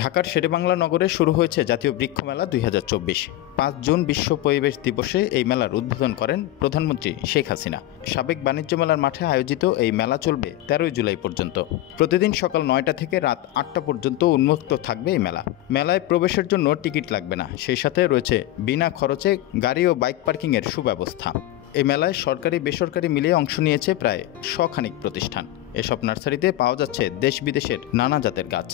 ঢাকার শেরেবাংলা নগরে শুরু হয়েছে জাতীয় বৃক্ষ মেলা 2024। 5 জুন বিশ্ব পরিবেশ দিবসে এই মেলার উদ্বোধন করেন প্রধানমন্ত্রী শেখ হাসিনা। সাবেক বাণিজ্য মেলার মাঠে আয়োজিত এই মেলা চলবে 13 জুলাই পর্যন্ত। প্রতিদিন সকাল 9টা থেকে রাত 8টা পর্যন্ত উন্মুক্ত থাকবে এই মেলা। মেলায় প্রবেশের জন্য টিকিট লাগবে না, সেই সাথে রয়েছে বিনা খরচে গাড়ি ও বাইক পার্কিংয়ের সুব্যবস্থা। এই মেলায় সরকারি বেসরকারি মিলিয়ে অংশ নিয়েছে প্রায় 100 খানিক প্রতিষ্ঠান। এসব নার্সারিতে পাওয়া যাচ্ছে দেশ বিদেশের নানা জাতের গাছ।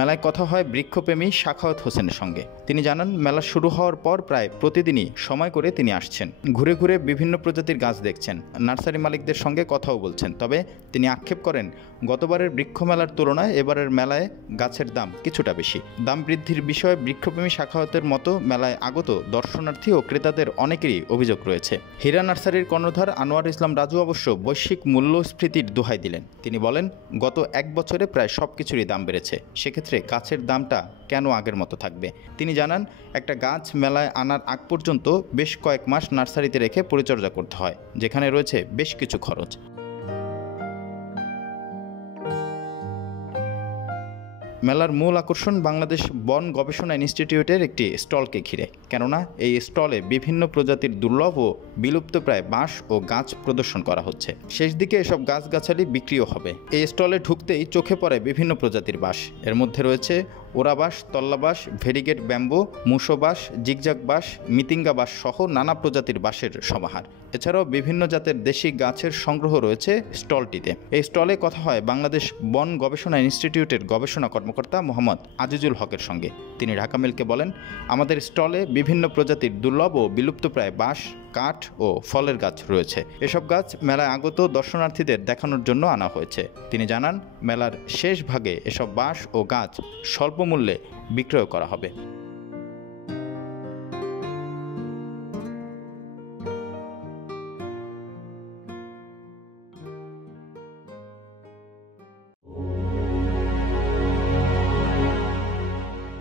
মেলায় কথা হয় বৃক্ষপ্রেমী সাখাওয়াত হোসেনের সঙ্গে। তিনি জানান, মেলা শুরু হওয়ার পর প্রায় প্রতিদিনই সময় করে তিনি আসছেন, ঘুরে ঘুরে বিভিন্ন প্রজাতির গাছ দেখছেন, নার্সারি মালিকদের সঙ্গে কথাও বলছেন। তবে তিনি আক্ষেপ করেন, গতবারের বৃক্ষ মেলার তুলনায় এবারের মেলায় গাছের দাম কিছুটা বেশি। দাম বৃদ্ধির বিষয়ে বৃক্ষপ্রেমী সাখাওয়াতের মতো মেলায় আগত দর্শনার্থী ও ক্রেতাদের অনেকেরই অভিযোগ রয়েছে। হীরা নার্সারির কর্ণধার আনোয়ার ইসলাম রাজু অবশ্য বৈশ্বিক মূল্যস্ফীতির দোহাই দিলেন। তিনি বলেন, গত 1 বছরে প্রায় সব কিছুরই দাম বেড়েছে, সেক্ষেত্রে গাছের দামটা কেন আগের মতো থাকবে। তিনি জানান, একটা গাছ মেলায় আনার আগ পর্যন্ত বেশ কয়েক মাস নার্সারিতে রেখে পরিচর্যা করতে হয়, যেখানে রয়েছে বেশ কিছু খরচ। মেলার মূল আকর্ষণ বাংলাদেশ বন গবেষণা ইনস্টিটিউটের একটি স্টলকে ঘিরে, কেননা এই স্টলে বিভিন্ন প্রজাতির দুর্লভ ও বিলুপ্তপ্রায় বাঁশ ও গাছ প্রদর্শন করা হচ্ছে। শেষ দিকে এসব গাছগাছালি বিক্রিও হবে। এই স্টলে ঢুকতেই চোখে পড়ে বিভিন্ন প্রজাতির বাঁশ। এর মধ্যে রয়েছে ওরাবাঁশ, তল্লাবাঁশ, ভেরিগেট ব্যাম্বো, মুসোবাঁশ, জিগজাগ বাঁশ, মিতিঙ্গা বাঁশ সহ নানা প্রজাতির বাঁশের সমাহার। এছাড়াও বিভিন্ন জাতের দেশি গাছের সংগ্রহ রয়েছে স্টলটিতে। এই স্টলে কথা হয় বাংলাদেশ বন গবেষণা ইনস্টিটিউটের গবেষণা কর্মকর্তা মোহাম্মদ আজিজুল হকের সঙ্গে। তিনি ঢাকা মেলকে বলেন, আমাদের স্টলে বিভিন্ন প্রজাতির দুর্লভ ও বিলুপ্তপ্রায় বাঁশ, কাঠ ও ফলের গাছ রয়েছে। এসব গাছ মেলায় আগত দর্শনার্থীদের দেখানোর জন্য আনা হয়েছে। তিনি জানান, মেলার শেষ ভাগে এসব বাঁশ ও গাছ স্বল্প মূল্যে বিক্রয় করা হবে।